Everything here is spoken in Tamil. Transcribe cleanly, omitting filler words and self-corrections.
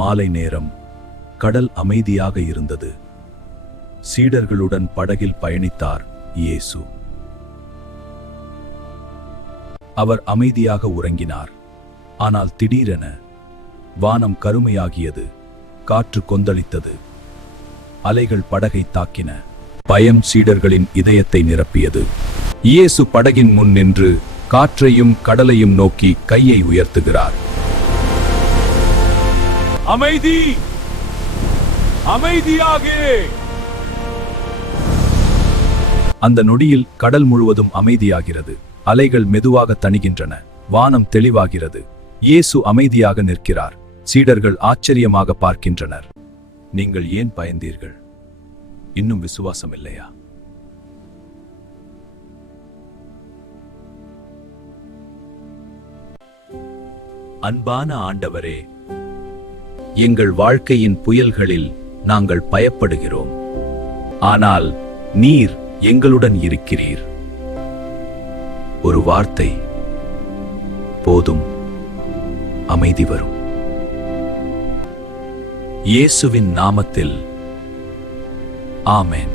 மாலை நேரம். கடல் அமைதியாக இருந்தது. சீடர்களுடன் படகில் பயணித்தார் இயேசு. அவர் அமைதியாக உறங்கினார். ஆனால் திடீரென வானம் கருமையாகியது. காற்று கொந்தளித்தது. அலைகள் படகை தாக்கின. பயம் சீடர்களின் இதயத்தை நிரப்பியது. இயேசு படகின் முன் நின்று காற்றையும் கடலையும் நோக்கி கையை உயர்த்துகிறார். அமைதி, அமைதியாகு! அந்த நொடியில் கடல் முழுவதும் அமைதியாகிறது. அலைகள் மெதுவாக தணிகின்றன. வானம் தெளிவாகிறது. இயேசு அமைதியாக நிற்கிறார். சீடர்கள் ஆச்சரியமாக பார்க்கின்றனர். நீங்கள் ஏன் பயந்தீர்கள்? இன்னும் விசுவாசம் இல்லையா? அன்பான ஆண்டவரே, எங்கள் வாழ்க்கையின் புயல்களில் நாங்கள் பயப்படுகிறோம். ஆனால் நீர் எங்களுடன் இருக்கிறீர். ஒரு வார்த்தை போதும், அமைதி வரும். இயேசுவின் நாமத்தில் ஆமென்.